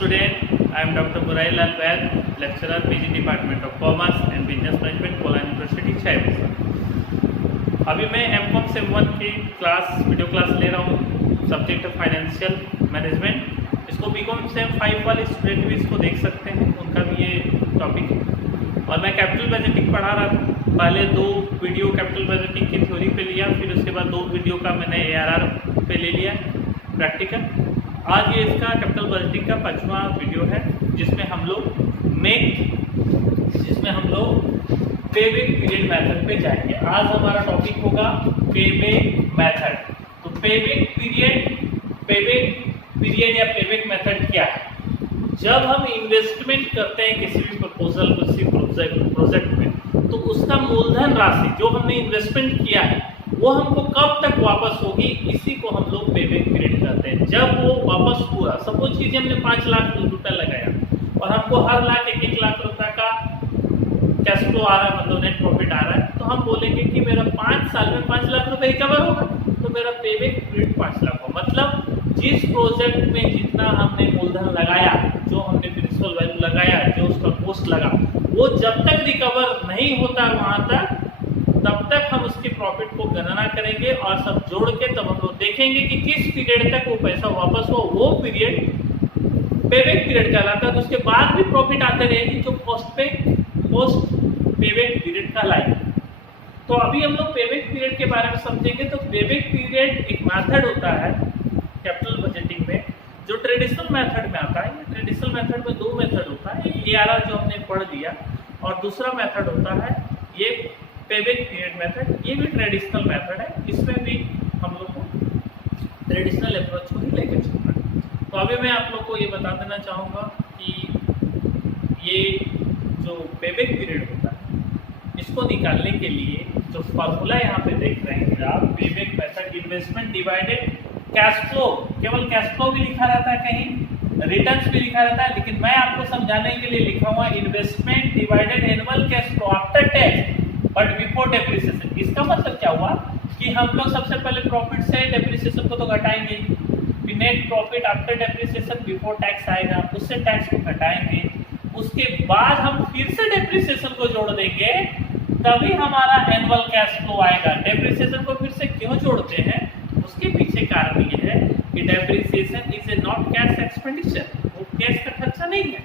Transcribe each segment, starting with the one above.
student, I am Dr. Murail Lal Vaid, lecturer PG Department of Commerce and Business Management, Pola University, Chairs। अभी मैं M.Com Sem 1 की video class ले रहा हूँ, subject है financial management. इसको B.Com Sem 5 वाले स्टूडेंट भी इसको देख सकते हैं, उनका भी ये टॉपिक है। और मैं कैपिटल बजटिंग पढ़ा रहा था, पहले 2 वीडियो कैपिटल बजटिंग की थ्योरी पे लिया, फिर उसके बाद 2 वीडियो का मैंने ARR पे ले लिया प्रैक्टिकल। आज ये इसका कैपिटल बजटिंग का 5वां वीडियो है, जिसमें हम लोग पेबैक पीरियड मेथड पे जाएंगे। आज हमारा टॉपिक होगा पेबैक मेथड। तो पेबैक पीरियड या पेबैक मेथड क्या है? जब हम इन्वेस्टमेंट करते हैं किसी भी प्रपोजल, किसी प्रोजेक्ट में, तो उसका मूलधन राशि जो हमने इन्वेस्टमेंट किया है वो हमको कब तक वापस होगी, इसी को हम लोग पेबैक पीरियड कहते हैं। जब वो वापस हुआ, सपोज कीजिए हमने 5 लाख रुपए लगाया और हमको हर लाख 1 लाख रुपए का कैश फ्लो आ रहा है, मतलब नेट प्रॉफिट आ रहा है, तो हम बोलेंगे कि मेरा 5 साल में 5 लाख रुपए रिकवर होगा, तो मेरा पेबैक पीरियड 5 लाख हो। मतलब जिस प्रोजेक्ट में जितना हमने मूलधन लगाया, जो हमने प्रिंसिपल वैल्यू लगाया, जो उसका कॉस्ट लगा, वो जब तक रिकवर नहीं होता वहां तक, तब तक हम उसके प्रॉफिट को गणना करेंगे और सब जोड़ के तब हम लोग देखेंगे कि किस पीरियड तक वो पैसा वापस हो। वो पीरियड पेबैक पीरियड कहलाता है। तो उसके बाद भी प्रॉफिट आते रहेगी, जो पोस्ट पेबैक पीरियड कहलाएगा। तो अभी हम लोग पेबैक पीरियड के बारे में समझेंगे। तो पेबैक पीरियड एक मेथड होता है कैपिटल बजटिंग में, जो ट्रेडिशनल मेथड में आता है। ट्रेडिशनल मेथड में 2 मेथड होता है, एक ARR जो हमने पढ़ लिया, और दूसरा मेथड होता है ये पेबैक पीरियड मेथड। ये भी ट्रेडिशनल मेथड है, इसमें भी हम लोग को ट्रेडिशनल अप्रोच को ही लेकर चलना है। तो अभी मैं आप लोग को ये बता देना चाहूँगा कि ये जो पेबैक पीरियड होता है, इसको निकालने के लिए जो फॉर्मूला यहाँ पे देख रहे हैं आप, payback method investment divided cash flow, केवल कैश फ्लो भी लिखा रहता है, कहीं रिटर्न्स भी लिखा रहता है, लेकिन मैं आपको समझाने के लिए लिखा हुआ investment divided annual cash flow after tax but before depreciation. इसका मतलब क्या हुआ कि हम लोग सबसे पहले प्रॉफिट से डेप्रिसिएशन को तो घटाएंगे, फिर net profit after depreciation before tax आएगा, उससे टैक्स को घटाएंगे, उसके बाद हम फिर से डेप्रिसिएशन को जोड़ देंगे, तभी हमारा एनुअल कैश फ्लो आएगा। डेप्रिसिएशन को फिर से क्यों जोड़ते हैं, उसके पीछे कारण ये है कि depreciation is a not cash expenditure, वो कैश का खर्चा नहीं है,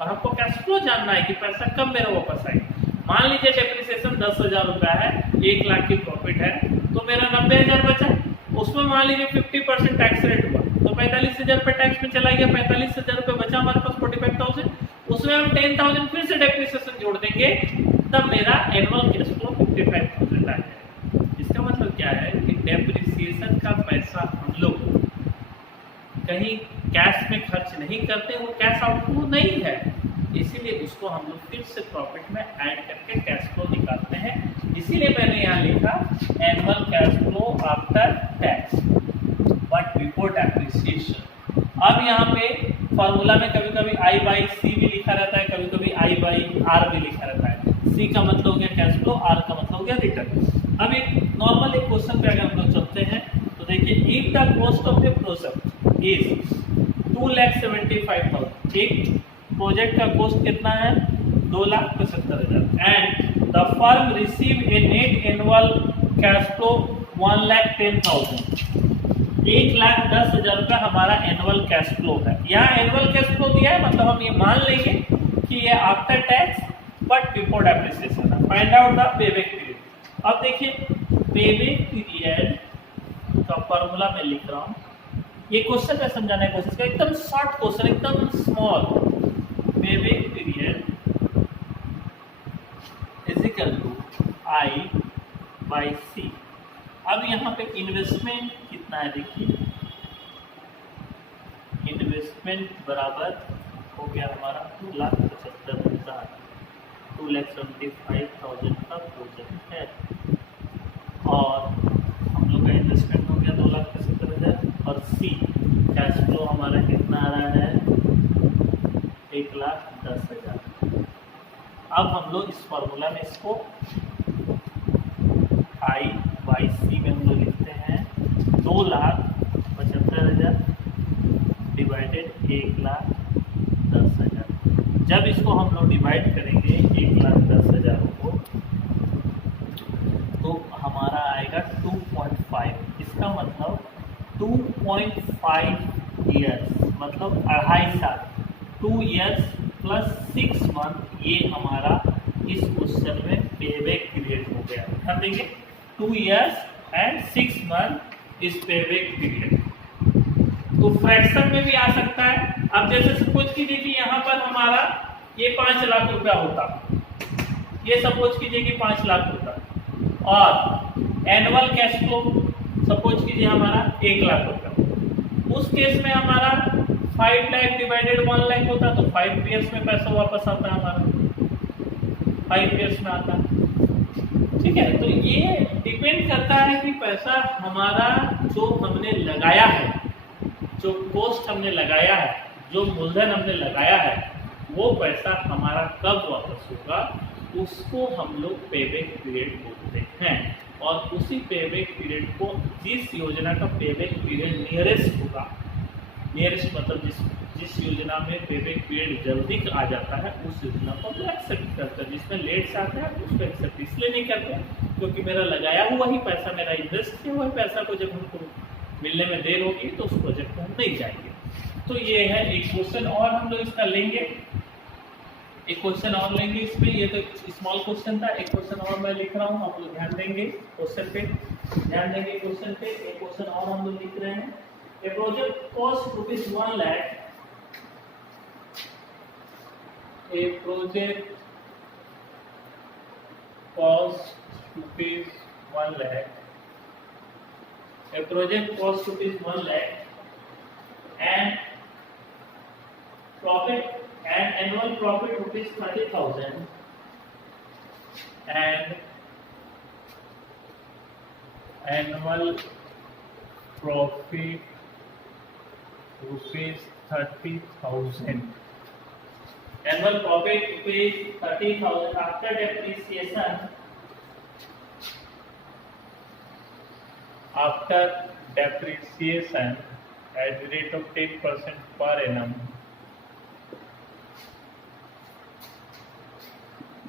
और हमको कैश फ्लो जानना है कि पैसा कब मेरा वापस आएगा। मान लीजिए डेप्रिसिएशन 10,000 रुपया है, 1 लाख की प्रॉफिट है, तो मेरा 90,000 बचा, उसमें मान लीजिए 50% टैक्स रेट हुआ, तो 45,000 रुपये टैक्स में चला गया, 45,000 रुपये बचा हमारे पास 45,000, उसमें हम 10,000 फिर से डेप्रिसिएशन जोड़ देंगे, तब मेरा एनुअल कैश फ्लो 55,000 आ जाएगा। इसका मतलब क्या है कि डेप्रिसिएशन का पैसा हम लोग कहीं कैश में खर्च नहीं करते, वो कैश आउटफ्लो नहीं है, इसीलिए उसको हम लोग फिर से प्रॉफिट में ऐड करके कैश फ्लो निकालते हैं। इसीलिए मैंने यहाँ लिखा annual cash flow after tax but before depreciation. अब यहाँ पे फॉर्मूला में कभी कभी I/C भी लिखा रहता है, कभी कभी I/R भी लिखा रहता है। C का मतलब हो गया कैश फ्लो, R का मतलब हो गया रिटर्न। अब एक नॉर्मल एक क्वेश्चन पे अगर हम लोग चलते हैं, तो देखिए if the cost of A project is 2,75,000, एक प्रोजेक्ट का कॉस्ट कितना है 2,75,000 and the firm receive A net annual cash flow 1,10,000, 1,10,000 रुपया हमारा एनुअल कैश फ्लो है। यहाँ एनुअल कैश फ्लो दिया है, मतलब हम ये मान लेंगे कि ये after tax but before depreciation है। Find out the payback period. अब देखिए पेबैक पीरियड का फॉर्मूला मैं लिख रहा हूँ, ये क्वेश्चन में समझाने की कोशिश कर, एकदम शॉर्ट क्वेश्चन, एकदम small. Payback period is equal to I/C। अब यहाँ पे इन्वेस्टमेंट कितना है, देखिए इन्वेस्टमेंट बराबर हो गया हमारा 2,75,000, 2,75,000 का प्रोजेक्ट है, और हम लोग का इन्वेस्टमेंट हो गया 2,75,000, और C कैश फ्लो हमारा कितना आ रहा है 1,10,000। अब हम लोग इस फॉर्मूला में इसको I/C में हम लोग लिखते हैं 2,75,000 डिवाइडेड 1,10,000 जब इसको हम लोग डिवाइड करेंगे 1,10,000 को, तो हमारा आएगा 2.5। इसका मतलब 2.5 ईयर्स, मतलब 2.5 साल, 2 ईयर्स प्लस 6 मंथ, ये हमारा इस क्वेश्चन में पेबैक पीरियड हो गया। ध्यान देंगे 2 ईयर्स एंड 6 मंथ इस पेबैक पीरियड। तो फ्रैक्शन में भी आ सकता है। अब जैसे सपोज कीजिए कि यहाँ पर हमारा ये 5 लाख रुपया होता, ये सपोज कीजिए कि 5 लाख होता, और एनुअल कैश फ्लो सपोज कीजिए हमारा 1 लाख रुपया। उस केस में हमारा 5 लाख डिवाइडेड 1 लाख होता, तो 5 ईयर्स में पैसा वापस आता है हमारा, 5 ईयर्स में आता है। ठीक है, तो ये डिपेंड करता है कि पैसा हमारा जो हमने लगाया है, जो कॉस्ट हमने लगाया है, जो मूलधन हमने लगाया है, वो पैसा हमारा कब वापस होगा, उसको हम लोग पेबैक पीरियड बोलते हैं। और उसी पेबैक पीरियड को, जिस योजना का पेबैक पीरियड नियरेस्ट होगा, नियरेस्ट मतलब जिस योजना में पेबैक पीरियड जल्दी आ जाता है, उस योजना को हम एक्सेप्ट करते हैं। जिसमें लेट से आता है उसको एक्सेप्ट इसलिए नहीं करते क्योंकि मेरा लगाया हुआ ही पैसा, मेरा इन्वेस्ट किया हुआ पैसा को जब हमको मिलने में देर होगी तो उस प्रोजेक्ट में हम नहीं जाएंगे। तो ये है एक क्वेश्चन और हम लोग इसका लेंगे, एक क्वेश्चन और लेंगे इसमें। ये तो स्मॉल क्वेश्चन था, एक क्वेश्चन और मैं लिख रहा हूँ, आप लोग ध्यान देंगे क्वेश्चन पे, ध्यान देंगे क्वेश्चन पे। एक क्वेश्चन और हम लोग लिख रहे हैं, a project cost ₹1 lakh, a project cost ₹1 lakh, a project cost ₹1 lakh and profit and annual profit ₹30,000 and annual profit ₹30,000, annual profit ₹30,000 after depreciation, after depreciation at the rate of 10% per annum,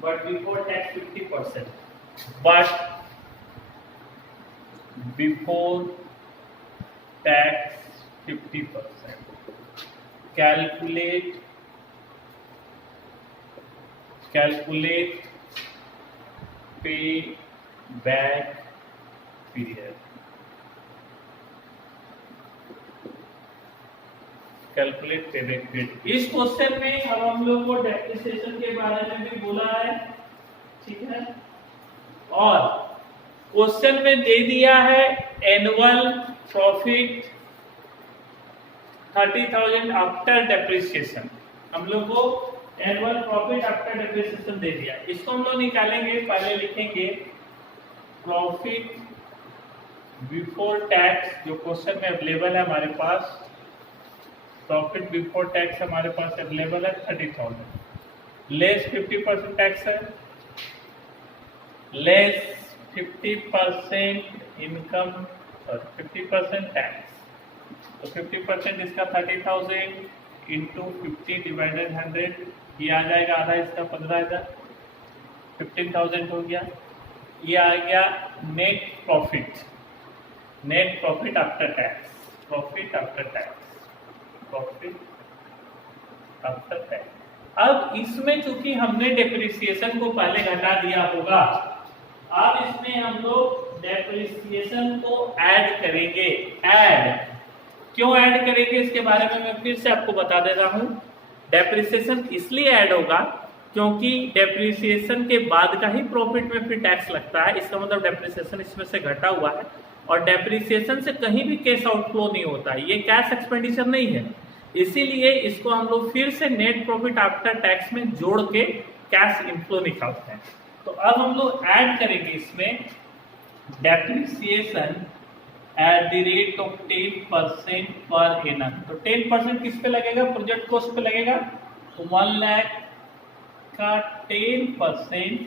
but before tax 50%, but before tax 50%. Calculate payback period. Calculate payback period. इस question में अब हम लोग को depreciation के बारे में भी बोला है, ठीक है, और क्वेश्चन में दे दिया है एनुअल प्रॉफिट 30,000 आफ्टर डेप्रिसिएशन। हम लोग को एनुअल प्रॉफिट आफ्टर डेप्रिसिएशन दे दिया, इसको हम लोग निकालेंगे। पहले लिखेंगे प्रॉफिट बिफोर टैक्स, जो क्वेश्चन में अवेलेबल है हमारे पास, प्रॉफिट बिफोर टैक्स हमारे पास अवेलेबल है 30,000, लेस 50% टैक्स है, लेस 50% इनकम, 50% टैक्स, तो 50% इसका 30,000 इंटू 50 डिवाइडेड 100, ये आ जाएगा आधा इसका 15,000, 15,000 हो गया। ये आ गया net profit, net profit after tax, profit after tax, profit after tax. अब इसमें चूंकि हमने डेप्रिसिएशन को पहले घटा दिया होगा, अब इसमें हम लोग डेप्रिसिएशन को ऐड करेंगे। ऐड क्यों ऐड करेंगे इसके बारे में मैं फिर से आपको बता देता हूं। डेप्रिसिएशन इसलिए ऐड होगा क्योंकि डेप्रिसिएशन के बाद का ही प्रॉफिट में फिर टैक्स लगता है, इसका मतलब डेप्रिसिएशन इसमें से घटा हुआ है, और डेप्रिसिएशन से कहीं भी कैश आउटफ्लो नहीं होता है, ये कैश एक्सपेंडिचर नहीं है, इसीलिए इसको हम लोग फिर से नेट प्रॉफिट आफ्टर टैक्स में जोड़ के कैश इनफ्लो निकालते हैं। तो अब हम लोग ऐड करेंगे इसमें depreciation at the rate of 10% per annum. तो 10% किस पे लगेगा, प्रोजेक्ट कॉस्ट पे लगेगा, तो 1 लाख का 10%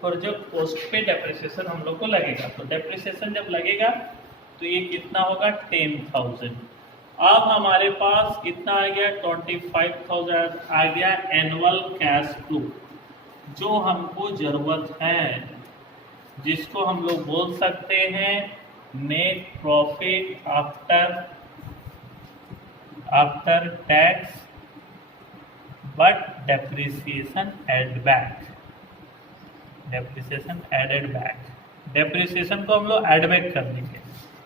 प्रोजेक्ट कॉस्ट पे डेप्रिसिएशन हम लोग को लगेगा। तो डेप्रिसिएशन जब लगेगा तो ये कितना होगा 10,000, अब हमारे पास कितना आ गया, 25,000 आ गया एनुअल कैश फ्लो, जो हमको जरूरत है, जिसको हम लोग बोल सकते हैं net profit after tax but depreciation add back, depreciation added back, depreciation को हम लोग एड बैक कर देंगे।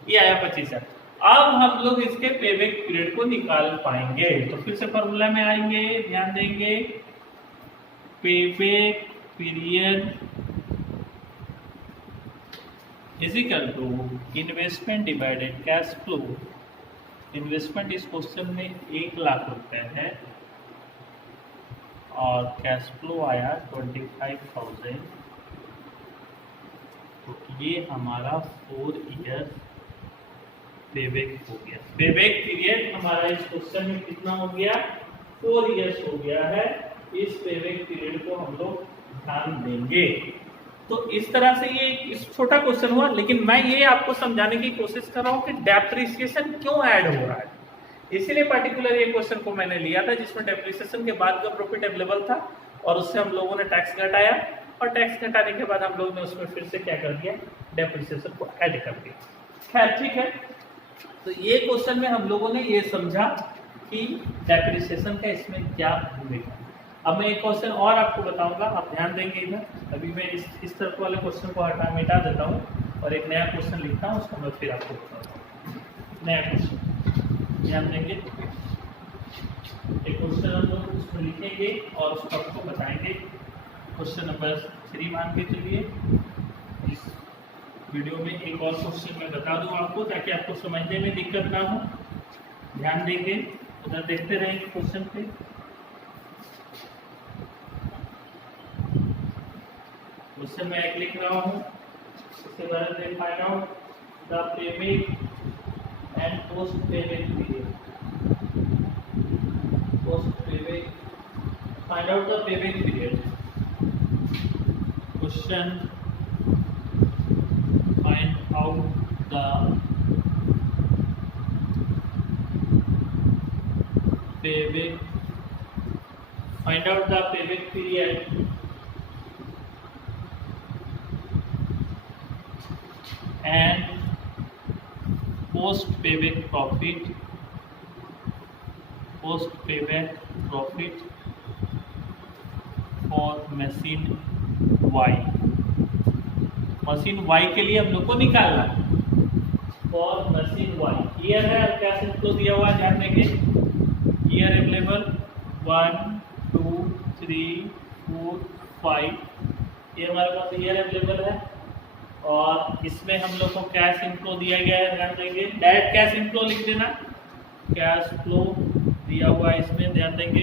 ये आया 25,000। अब हम लोग इसके पेबैक पीरियड को निकाल पाएंगे, तो फिर से फॉर्मूला में आएंगे, ध्यान देंगे, payback period is equal to investment divided cash flow. Investment इस क्वेश्चन में 1,00,000 रुपए है और कैश फ्लो आया 25,000, तो ये हमारा 4 ईयर पेबैक हो गया। पेबैक पीरियड हमारा इस क्वेश्चन में कितना हो गया, 4 इयर्स हो गया है। इस पेबैक पीरियड को हम लोग ध्यान देंगे। तो इस तरह से ये इस छोटा क्वेश्चन हुआ, लेकिन मैं ये आपको समझाने की कोशिश कर रहा हूँ कि डेप्रिसिएशन क्यों ऐड हो रहा है। इसीलिए पर्टिकुलर ये क्वेश्चन को मैंने लिया था, जिसमें डेप्रिसिएशन के बाद का प्रॉफिट अवेलेबल था और उससे हम लोगों ने टैक्स घटाया, और टैक्स घटाने के बाद हम लोग ने उसमें फिर से क्या कर दिया, डेप्रिसिएशन को ऐड कर दिया। खैर ठीक है, तो ये क्वेश्चन में हम लोगों ने ये समझा कि डेप्रिसिएशन का इसमें क्या भूमिका। अब मैं एक क्वेश्चन और आपको बताऊंगा, आप ध्यान देंगे इधर। अभी मैं इस तरफ वाले क्वेश्चन को मिटा देता हूँ और एक नया क्वेश्चन लिखता हूँ, उसको मैं फिर आपको बताता हूँ। नया क्वेश्चन ध्यान देंगे, एक क्वेश्चन हम लोग उसमें लिखेंगे और उसको आपको बताएंगे। क्वेश्चन नंबर 3 मान के चलिए। इस वीडियो में एक और क्वेश्चन मैं बता दूं आपको, ताकि आपको समझने में दिक्कत ना हो। ध्यान देंगे, उधर देखते रहेंगे क्वेश्चन पे। क्वेश्चन मैं एक लिख रहा हूँ, इसके बारे में find out the payback and post payback period. Post payback, find out the payback period. Question, find out the payback, find out the payback period and post payback profit, post payback profit for machine Y। Machine Y के लिए हम लोग को निकालना for machine Y। Year है और cash inflow दिया हुआ, ध्यान देंगे। ईयर अवेलेबल 1 2 3 4 5, ये हमारे पास ईयर अवेलेबल है। और इसमें हम लोग को कैश इनफ्लो दिया गया है, ध्यान देंगे। डायरेक्ट कैश इनफ्लो लिख देना, कैश फ्लो दिया हुआ है इसमें, ध्यान देंगे।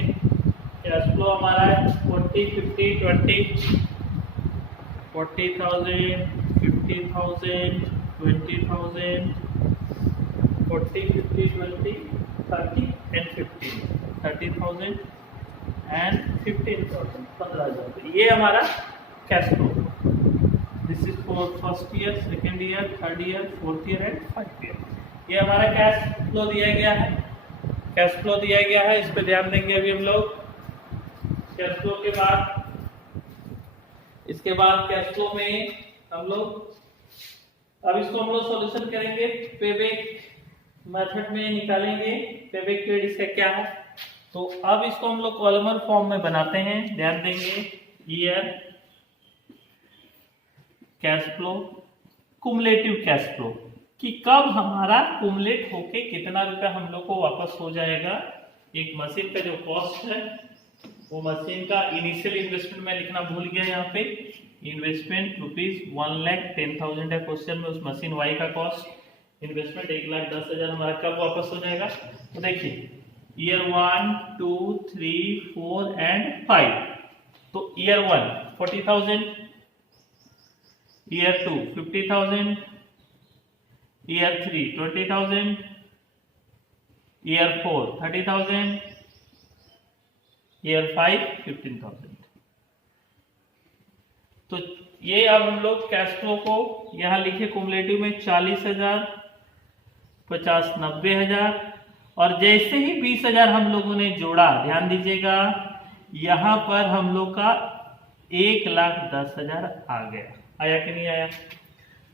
कैश फ्लो हमारा है 40 50 20, 40,000 50,000 20,000, 40 50 20 30 and 15, 30,000 and 15,000, 15,000। ये हमारा cash flow. This is for first year, second year, third year, fourth year and 5th year. ये हमारा कैश फ्लो दिया गया है, कैश फ्लो दिया गया है, इस पे ध्यान देंगे अभी हम लोग। कैश फ्लो के बाद, इसके बाद कैश फ्लो में हम लोग, अब इसको हम लोग सॉल्यूशन करेंगे, पेबैक मेथड में निकालेंगे। पेबैक पीरियड इसका क्या है, तो अब इसको हम लोग कॉलमर फॉर्म में बनाते हैं, ध्यान देंगे। Year cash flow, cumulative cash flow, कि कब हमारा कुमुलेट होके कितना रुपया हम लोग को वापस हो जाएगा। एक मशीन का जो कॉस्ट है, वो मशीन का इनिशियल इन्वेस्टमेंट मैं लिखना भूल गया यहाँ पे। इन्वेस्टमेंट ₹1,10,000 है क्वेश्चन में, उस मशीन वाई का कॉस्ट इन्वेस्टमेंट 1,10,000 हमारा कब वापस हो जाएगा। तो देखिए ईयर 1 2 3 4 एंड 5, तो year 1 40,000, year 2 50,000, year 3 20,000, year 4 30,000, year 5 15,000। तो ये अब हम लोग कैश फ्लो को यहाँ लिखे कुमुलेटिव में 40,000, 50 90,000 और जैसे ही 20,000 हम लोगों ने जोड़ा, ध्यान दीजिएगा यहां पर हम लोग का 1,10,000 आ गया, आया कि नहीं आया?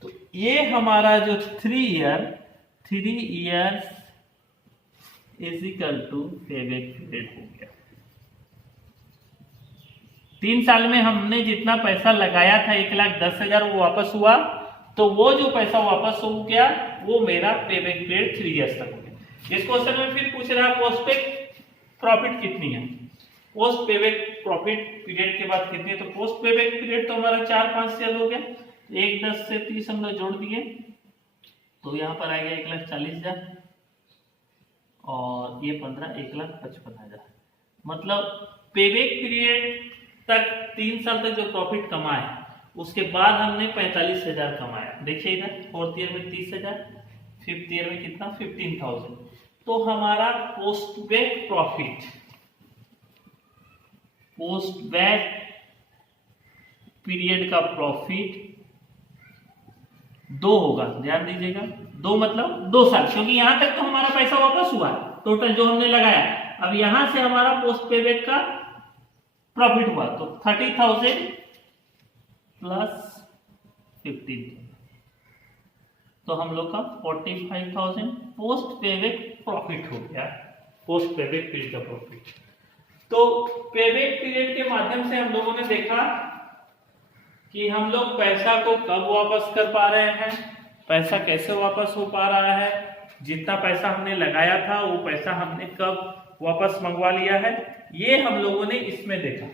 तो ये हमारा जो 3 years is equal to payback period हो गया। 3 साल में हमने जितना पैसा लगाया था 1,10,000 वो वापस हुआ, तो वो जो पैसा वापस हो गया वो मेरा पेबैक पीरियड 3 इयर्स तक हो गया। इस क्वेश्चन में फिर पूछ रहा है पोस्ट पे प्रॉफिट कितनी है, पोस्ट पेबैक प्रॉफिट पीरियड के बाद कितनी है? तो पोस्ट पेबैक पीरियड तो हमारा 4-5 साल हो गया, 1,10 से 30 हम लोग जोड़ दिए तो यहाँ पर आएगा 1,40,000 और ये 15 1,55,000। मतलब पेबैक पीरियड तक 3 साल तक जो प्रॉफिट कमाए उसके बाद हमने 45,000 कमाया। देखिए इधर 4th ईयर में 30,000, 5th ईयर में कितना 15,000। तो हमारा post back profit, post back period का प्रॉफिट 2 होगा। ध्यान दीजिएगा 2 मतलब 2 साल, क्योंकि यहां तक तो हमारा पैसा वापस हुआ टोटल जो हमने लगाया। अब यहां से हमारा पोस्ट पेबैक का प्रॉफिट हुआ तो 30,000 प्लस 15 तो हम लोग का 45,000 पोस्ट पेबैक प्रॉफिट हो गया, पोस्ट पेबैक पीरियड का प्रॉफिट। तो पेबैक पीरियड के माध्यम से हम लोगों ने देखा कि हम लोग पैसा को कब वापस कर पा रहे हैं, पैसा कैसे वापस हो पा रहा है, जितना पैसा हमने लगाया था वो पैसा हमने कब वापस मंगवा लिया है, ये हम लोगों ने इसमें देखा।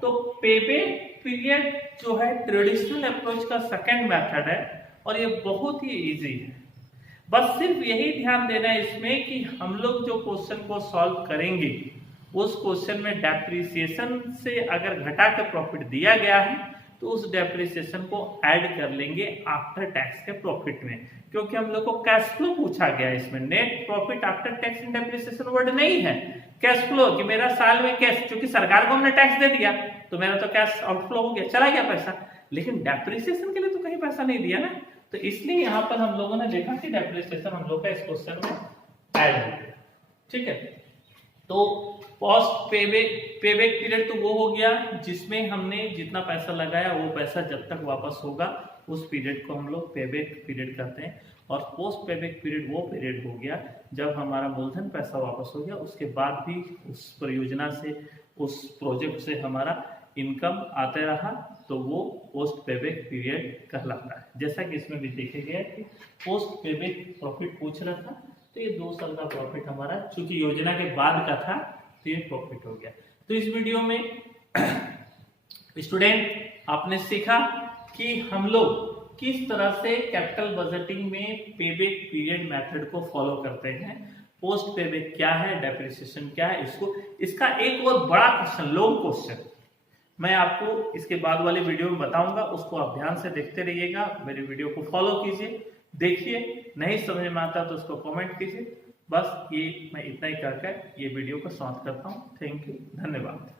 तो पेबैक पीरियड जो है ट्रेडिशनल अप्रोच का सेकंड मेथड है और ये बहुत ही इजी है। बस सिर्फ यही ध्यान देना है इसमें कि हम लोग जो क्वेश्चन को सॉल्व करेंगे उस क्वेश्चन में डेप्रिसिएशन से अगर घटा कर प्रॉफिट दिया गया है तो उस डेप्रिसिएशन को ऐड कर लेंगे आफ्टर टैक्स के प्रॉफिट में, क्योंकि हम लोग को कैश फ्लो पूछा गया है। इसमें net profit after tax and depreciation word नहीं है, कैश फ्लो कि मेरा साल में कैश, क्योंकि सरकार को हमने टैक्स दे दिया तो मेरा तो कैश आउटफ्लो हो गया, चला गया पैसा, लेकिन डेप्रिसिएशन के लिए तो कहीं पैसा नहीं दिया ना। तो इसलिए यहाँ पर हम लोगों ने देखा कि डेप्रिसिएशन हम लोग का इस क्वेश्चन में ऐड हो गया। ठीक है, तो पोस्ट पेबैक पीरियड तो वो हो गया जिसमें हमने जितना पैसा लगाया वो पैसा जब तक वापस होगा उस पीरियड को हम लोग पेबैक पीरियड कहते हैं। और पोस्ट पेबैक पीरियड वो पीरियड हो गया जब हमारा मूलधन पैसा वापस हो गया, उसके बाद भी उस परियोजना से, उस प्रोजेक्ट से हमारा इनकम आते रहा, तो वो पोस्ट पेबैक पीरियड कहलाता है। जैसा कि इसमें भी देखे गया कि पोस्ट पेबैक प्रॉफिट पूछ रहा था तो ये 2 साल का प्रॉफिट हमारा चूंकि योजना के बाद का था तो ये प्रॉफिट हो गया। तो इस वीडियो में स्टूडेंट आपने सीखा कि हम लोग किस तरह से कैपिटल बजटिंग में पेबैक पीरियड मेथड को फॉलो करते हैं, पोस्ट पेबैक क्या है, डेप्रिसिएशन क्या है, इसका एक और बड़ा क्वेश्चन, लॉन्ग क्वेश्चन मैं आपको इसके बाद वाले वीडियो में बताऊंगा, उसको आप ध्यान से देखते रहिएगा, मेरे वीडियो को फॉलो कीजिए, देखिए, नहीं समझ में आता तो उसको कमेंट कीजिए। बस ये मैं इतना ही करके ये वीडियो को समाप्त करता हूँ। थैंक यू, धन्यवाद।